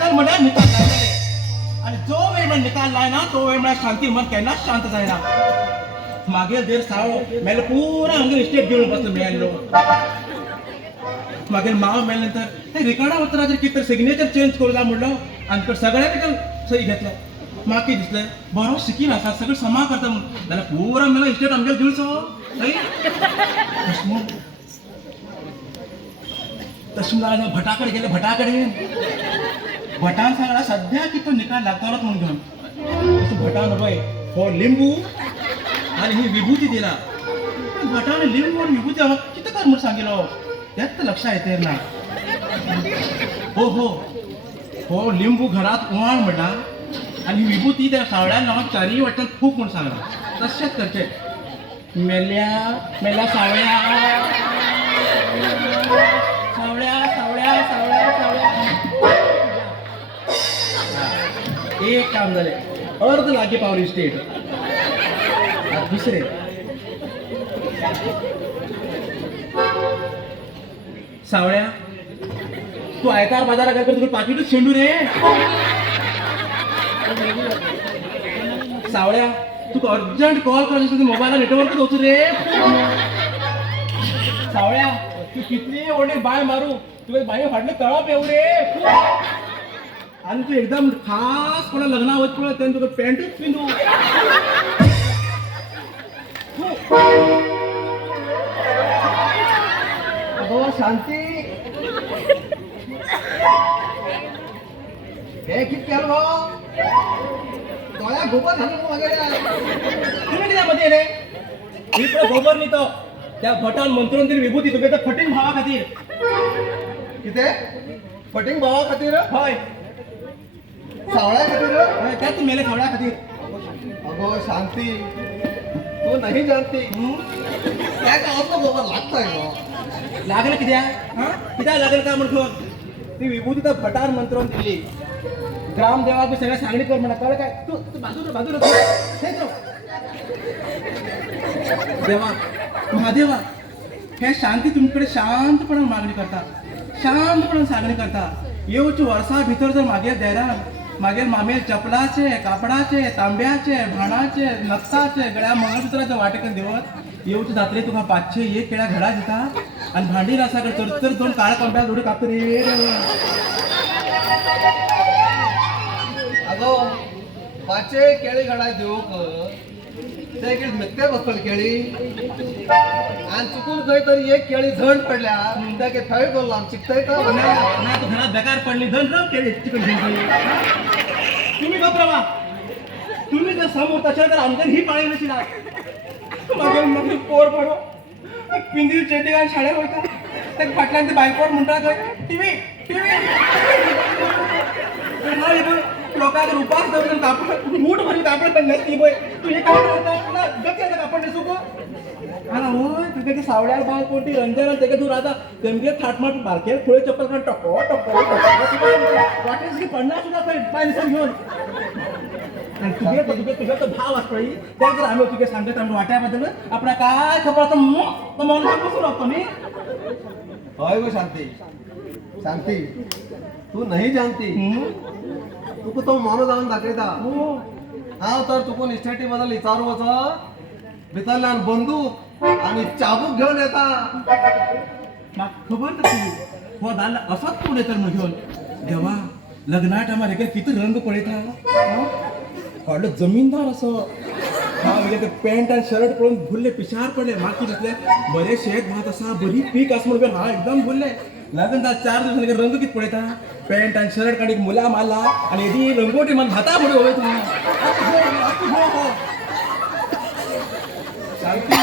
निकाल म्हळ्यार निकाल लायतले आणि जो वेळ म्हण निकाल लायना तो वेळ म्हळ्यार शांती मन केन्नाच शांत जायना मागीर देर सावळो मेलो पुरा हांगा इस्टेट घेवन बसलो मेळ्ळो मागीर माव मेले नंतर ते रिकार्डा उतराचेर कितें तरी सिग्नेचर चेंज करूं जाय म्हणलो आनी तो सगळ्या सही घेतलो म्हाका कितें दिसलें बरो शिकीन आसा सगळें समा करता म्हणून जाल्यार पुरा मेलो इस्टेट आमगेलो दिवचो तशें म्हणून भटा कडेन गेले भटा कडेन भटान सांगला सद्या कितें निकाल लागतलोच म्हणून घेवन भटान पळय हो लिंबू आनी ही विभूती दिला भटान लिंबू आनी विभूती हांव कितें कर म्हूण सांगिलो तेच लक्षात येते ना हो हो हो लिंबू घरात उवाळ म्हणटा आनी विभूती त्या सावळ्यान हांव चारय वाटेन खूप म्हूण सांगला तशेंच करचें मेल्या मेल्या सावळ्या सावळ्या सावळ्या सावळ्या सावळ्या एक काम जालें अर्ध लागी पावली स्टेट दुसरें सावळ्या तू आयतार बाजारात गेलो तुका पाकिटूच शेंडू रे सावळ्या तुका अर्जंट कॉल करायचं मोबायलार नेटवर्क वचू रे सावळ्या तू कितली व्हडली बाय मारू तुवें बाये फाटले तळप येवं रे आनी तू एकदम खास कोणा लग्ना वच पळय तेन्ना तुका पॅन्टूच पिंदू अगो शांती हे कितें केलो गो दोळ्या गोबर घालून वगैरे तुमी कित्याक मध्ये रे इकडे गोबर न्ही तो त्या भटान मंत्रून दिली विभूती तुगे तर फटींग भावा खातीर कितें फटींग भावा खातीर हय सावळ्या खातीर हय त्याच मेले सावळ्या खातीर अगो शांती तू नाही जानती त्या गावातलो गोबर लागताय गो लागले कित्याक कित्याक लागले काय म्हणून ती विभूती तर भटान मंत्रून दिली ग्रामदेवाक बी सगळ्या सांगणी कर म्हणा कळलं काय तू बाजूला बाजूला देवा महादेवा हे शांती तुमचे कडेन शांतपणान मागणी करता शांतपणान सांगणी करता येवच्या वर्सां भितर जर मागीर देरान मागीर मामेर चपलाचे कापडाचे तांब्याचे भाणाचे नक्साचे गळ्या मंगळसुत्राचे वाटेकन देवत येवच्या जात्रेक तुका 501 केळ्या घडा दिता आनी भांडी आसा तर 2 काळ्या कोंब्या जोडी कापता रे अगो 501 केळी घडा दिवक ते कितें मेत्ते बसतली केळी आनी चुकून खंय तरी एक केळी झण पडल्या तेगे थंय दवरला आमी चिकताय का ना तू घरात बेकार पडली धन रम केळी चिकन तुम्ही गप्रवा तुम्ही जर समोर तशा तर आमच्या ही पाळी नशिला मागीर मागीर पोर पडो पिंदी चेटी घालून शाळेक वयता तेका फाटल्यान ते बायकोड म्हणटा खंय टीव्ही टीव्ही लोकांक उपास दवरून कापड मूठ भरून कापड पण ती पळय तुझे कापड ना गती कापड न्हेसू गो हां होय तुगे ती सावळ्यार बाय कोण ती रंजना तेगे तूं राता तेमगे थाटमाट बारकेर फुळे चप्पल काडून टको टको वाटेर की पडना सुद्धा खंय पांय निसर घेवन आनी तुगे तो भाव आसा पळय तेका जर आमी तुगे सांगत आमी वाट्या बद्दल आपणा काय खबर आसा तो मन बसून रावतो न्ही हय गो शांती शांती तू नाही जानती तुका तो मोनो जावन दाखयता हांव तर तुका इस्टेटी बद्दल विचारूं वचत भितरल्यान बंदूक आनी चाबूक घेवन येता म्हाका खबर तशी हो दादला असोच फुडें तर म्हूण घेवन देवा लग्ना टायमार हेका कितें रंग पळयता व्हडलो जमीनदार असो हांव ते पॅन्ट आनी शर्ट पळोवन भुल्ले पिशार पडले म्हाका कितें दिसलें बरें शेत भात आसा बरी पीक आसा म्हणून हांव एकदम भुल्लें लग्न जाता 4 दिवसांनी रंग कितें पळयता पॅन्ट आनी शर्ट काडीक मुला मारला आनी येदी रंगोटी मन भाता फुडें वय तूं शांती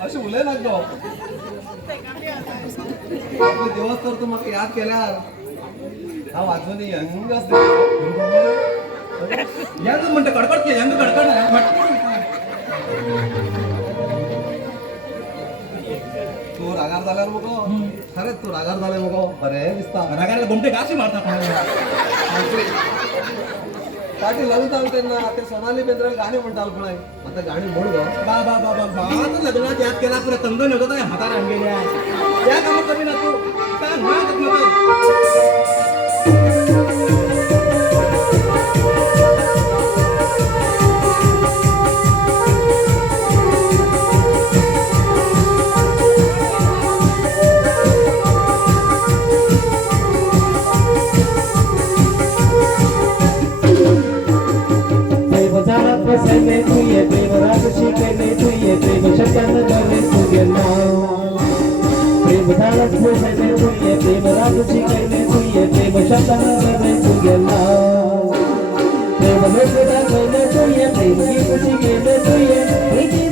अशें उलयनाक गो आपले दिवस तर तूं म्हाका याद केल्यार हांव आजुनी यंग आसता यंग म्हणटा कडकडतले यंग कडकड तू रागार जाल्यार मुगो खरेंच तू रागार जालें मुगो बरें दिसता रागार घुमटे गासी मारता फाटी लग्न जालें तेन्ना ते सोनाली बेंद्रेल गाणी म्हणटालो पळय आतां गाणी म्हण गो बा बा बा बा बात लग्नात याद केला पुरे तंगन होता हातार आमगेल्या त्या कामात कमी ना तू काय प्रेम धाडस बोलले तुये प्रेम राजची कैले तुये प्रेम शब्दाला गरे तुयला प्रेम लोक दाखवले तुये प्रेम गीतची गेले तुये